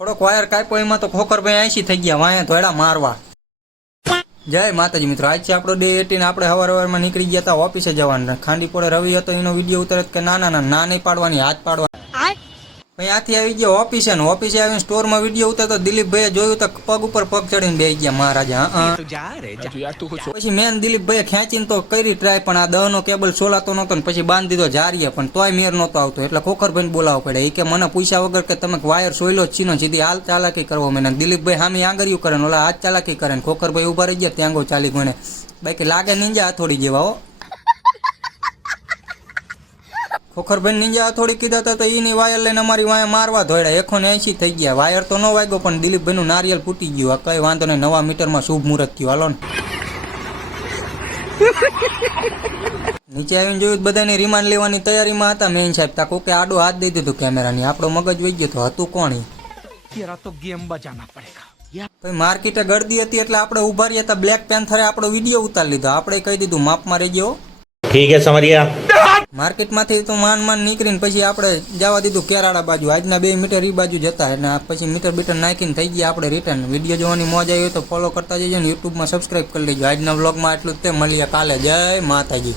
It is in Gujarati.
થોડોક વાયર કાપ્યો એમાં તો ખોખરભાઈ 80 થઈ ગયા, વાયા ધોળા મારવા. જય માતાજી મિત્રો, આજ છે આપણો ડે 18. આપણે સવારમાં નીકળી ગયા હતા ઓફિસે જવાના. ખાંડીપોળે રવિ હતો, એનો વિડીયો ઉતારત કે ના નહીં પાડવાની, હાથ પાડવા. ત્યાંથી આવી ગયા ઓફિસે આવીને સ્ટોરમાં વિડીયો ઉતારતો દિલીપભાઈએ જોયું તો પગ ઉપર પગ ચડીને બેસી ગયા મહારાજા. પછી મેન દિલીપભાઈએ ખેંચીને તો કરી ટ્રાય, પણ આ 10 નો કેબલ સોલાતો નતો ને પછી બાંધી દીધો જારીએ, પણ તોય મેર નતો આવતો. એટલે ખોખરભાઈને બોલાવવો પડે. એ કે મને પૂછ્યા વગર કે તમે વાયર સોયલો જ છીનો, સીધી હાલ ચાલાકી કરવા મને. દિલીપભાઈ સામે આંગળીયું કરે ને ઓલા હાથ ચાલાકી કરે ને ખોખરભાઈ ઉભા રહી ગયા ત્યાં ગો ચાલી ગણે. બાકી લાગે નીંજા હથોડી જેવા હો. ખોખરભાઈ નીંજા હથોડી કીધા હતા તો એની વાયર લઈને અમારી વાયા મારવા ધોડ્યા. 180 થઈ ગયા. વાયર તો ન વાગ્યો પણ દિલીપભાઈનું નારિયેલ ફૂટી ગયું. કઈ વાંધો નહીં, નવા મીટરમાં શુભ મુહૂર્ત થયું. હાલો ને નીચે આવીને જોયું બધાની રિમાન્ડ લેવાની તૈયારીમાં હતા. મેન સાહેબ તા કોકે આડો હાથ દઈ દીધું કેમેરાની. આપણો મગજ વહી ગયો તો હતું કોણ? માર્કેટે ગળદી હતી એટલે આપણે ઉભા રહ્યા હતા. બ્લેક પેન્થરે આપણો વિડીયો ઉતારી લીધો. આપણે કહી દીધું માપમાં રહેજો. ઠીક હે સમરિયા. માર્કેટમાંથી તો માન નીકળીને પછી આપણે જવા દીધું કેરાળા બાજુ. આજના 2 મીટર એ બાજુ જતા એટલે પછી મીટર બીટર નાખીને થઈ ગયા આપણે રિટર્ન. વિડીયો જોવાની મોજ આવી હોય તો ફોલો કરતા જજો ને યુટ્યુબમાં સબસ્ક્રાઈબ કરી લેજો. આજના વ્લોગમાં એટલું જ તે. મળીએ કાલે. જય માતાજી.